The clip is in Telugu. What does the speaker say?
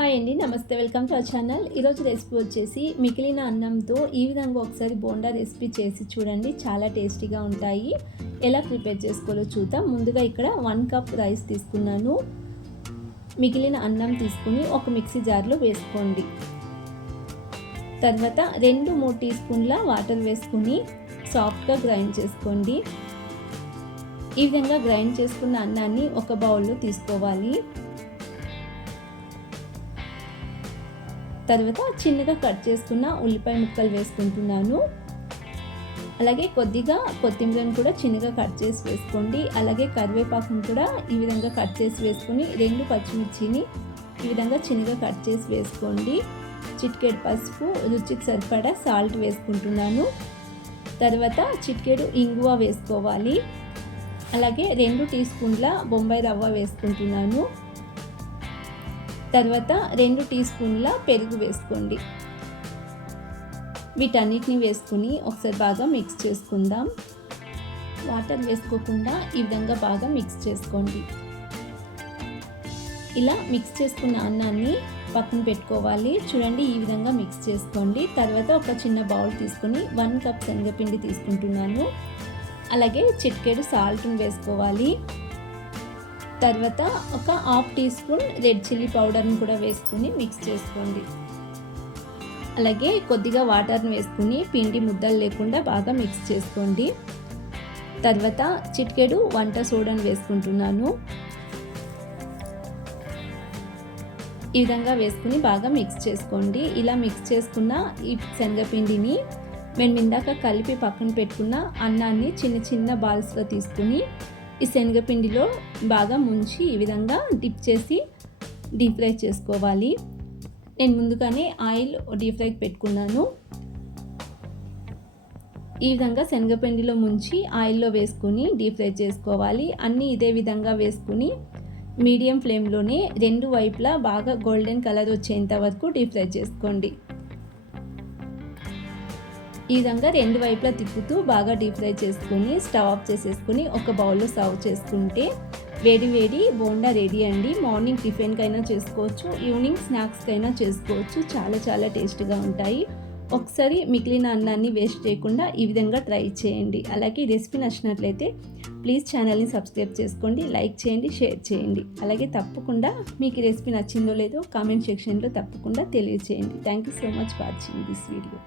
హాయ్ అండి, నమస్తే. Welcome to our channel. ఈరోజు రెసిపీ వచ్చేసి మిగిలిన అన్నంతో ఈ విధంగా ఒకసారి బోండా రెసిపీ చేసి చూడండి. చాలా టేస్టీగా ఉంటాయి. ఎలా ప్రిపేర్ చేసుకోవాలో చూద్దాం. ముందుగా ఇక్కడ 1 కప్ రైస్ తీసుకున్నాను. మిగిలిన అన్నం తీసుకుని ఒక మిక్సీ జార్లో వేసుకోండి. తర్వాత 2-3 టీ స్పూన్ల వాటర్ వేసుకుని సాఫ్ట్గా గ్రైండ్ చేసుకోండి. ఈ విధంగా గ్రైండ్ చేసుకున్న అన్నాన్ని ఒక బౌల్లో తీసుకోవాలి. తర్వాత చిన్నగా కట్ చేసుకున్న ఉల్లిపాయ ముక్కలు వేసుకుంటున్నాను. అలాగే కొద్దిగా కొత్తిమీరను కూడా చిన్నగా కట్ చేసి వేసుకోండి. అలాగే కరివేపాకును కూడా ఈ విధంగా కట్ చేసి వేసుకొని 2 పచ్చిమిర్చిని ఈ విధంగా చిన్నగా కట్ చేసి వేసుకోండి. చిటికెడు పసుపు, రుచికి సరిపడా సాల్ట్ వేసుకుంటున్నాను. తర్వాత చిటికెడు ఇంగువ వేసుకోవాలి. అలాగే 2 టీ స్పూన్ల బొంబాయి రవ్వ వేసుకుంటున్నాను. తర్వాత 2 టీ స్పూన్ల పెరుగు వేసుకోండి. వీటన్నిటిని వేసుకుని ఒకసారి బాగా మిక్స్ చేసుకుందాం. వాటర్ వేసుకోకుండా ఈ విధంగా బాగా మిక్స్ చేసుకోండి. ఇలా మిక్స్ చేసుకున్న అన్నాన్ని పక్కన పెట్టుకోవాలి. చూడండి, ఈ విధంగా మిక్స్ చేసుకోండి. తర్వాత ఒక చిన్న బౌల్ తీసుకొని 1 కప్ శనగపిండి తీసుకుంటున్నాను. అలాగే చిటికెడు సాల్ట్ని వేసుకోవాలి. తర్వాత ఒక 1/2 టీ స్పూన్ రెడ్ చిల్లీ పౌడర్ని కూడా వేసుకుని మిక్స్ చేసుకోండి. అలాగే కొద్దిగా వాటర్ని వేసుకుని పిండి ముద్దలు లేకుండా బాగా మిక్స్ చేసుకోండి. తర్వాత చిటికెడు వంట సోడాను వేసుకుంటున్నాను. ఈ విధంగా వేసుకుని బాగా మిక్స్ చేసుకోండి. ఇలా మిక్స్ చేసుకున్న ఈ శనగపిండిని మేము ఇందాక కలిపి పక్కన పెట్టుకున్న అన్నాన్ని చిన్న చిన్న బాల్స్గా తీసుకుని ఈ శనగపిండిలో బాగా ముంచి ఈ విధంగా డిప్ చేసి డీప్ ఫ్రై చేసుకోవాలి. నేను ముందుగానే ఆయిల్ డీప్ ఫ్రైకి పెట్టుకున్నాను. ఈ విధంగా శనగపిండిలో ముంచి ఆయిల్లో వేసుకుని డీప్ ఫ్రై చేసుకోవాలి. అన్నీ ఇదే విధంగా వేసుకుని మీడియం ఫ్లేమ్లోనే 2 వైపులా బాగా గోల్డెన్ కలర్ వచ్చేంత వరకు డీప్ ఫ్రై చేసుకోండి. ఈ విధంగా 2 వైపులా తిప్పుతూ బాగా డీప్ ఫ్రై చేసుకుని స్టవ్ ఆఫ్ చేసేసుకుని ఒక బౌల్లో సర్వ్ చేసుకుంటే వేడి వేడి బోండా రెడీ అండి. మార్నింగ్ టిఫిన్కైనా చేసుకోవచ్చు, ఈవినింగ్ స్నాక్స్కైనా చేసుకోవచ్చు. చాలా చాలా టేస్ట్గా ఉంటాయి. ఒకసారి మిగిలిన అన్నాన్ని వేస్ట్ చేయకుండా ఈ విధంగా ట్రై చేయండి. అలాగే ఈ రెసిపీ నచ్చినట్లయితే ప్లీజ్ ఛానల్ని సబ్స్క్రైబ్ చేసుకోండి, లైక్ చేయండి, షేర్ చేయండి. అలాగే తప్పకుండా మీకు ఈ రెసిపీ నచ్చిందో లేదో కామెంట్ సెక్షన్లో తప్పకుండా తెలియజేయండి. Thank you so much watching this video.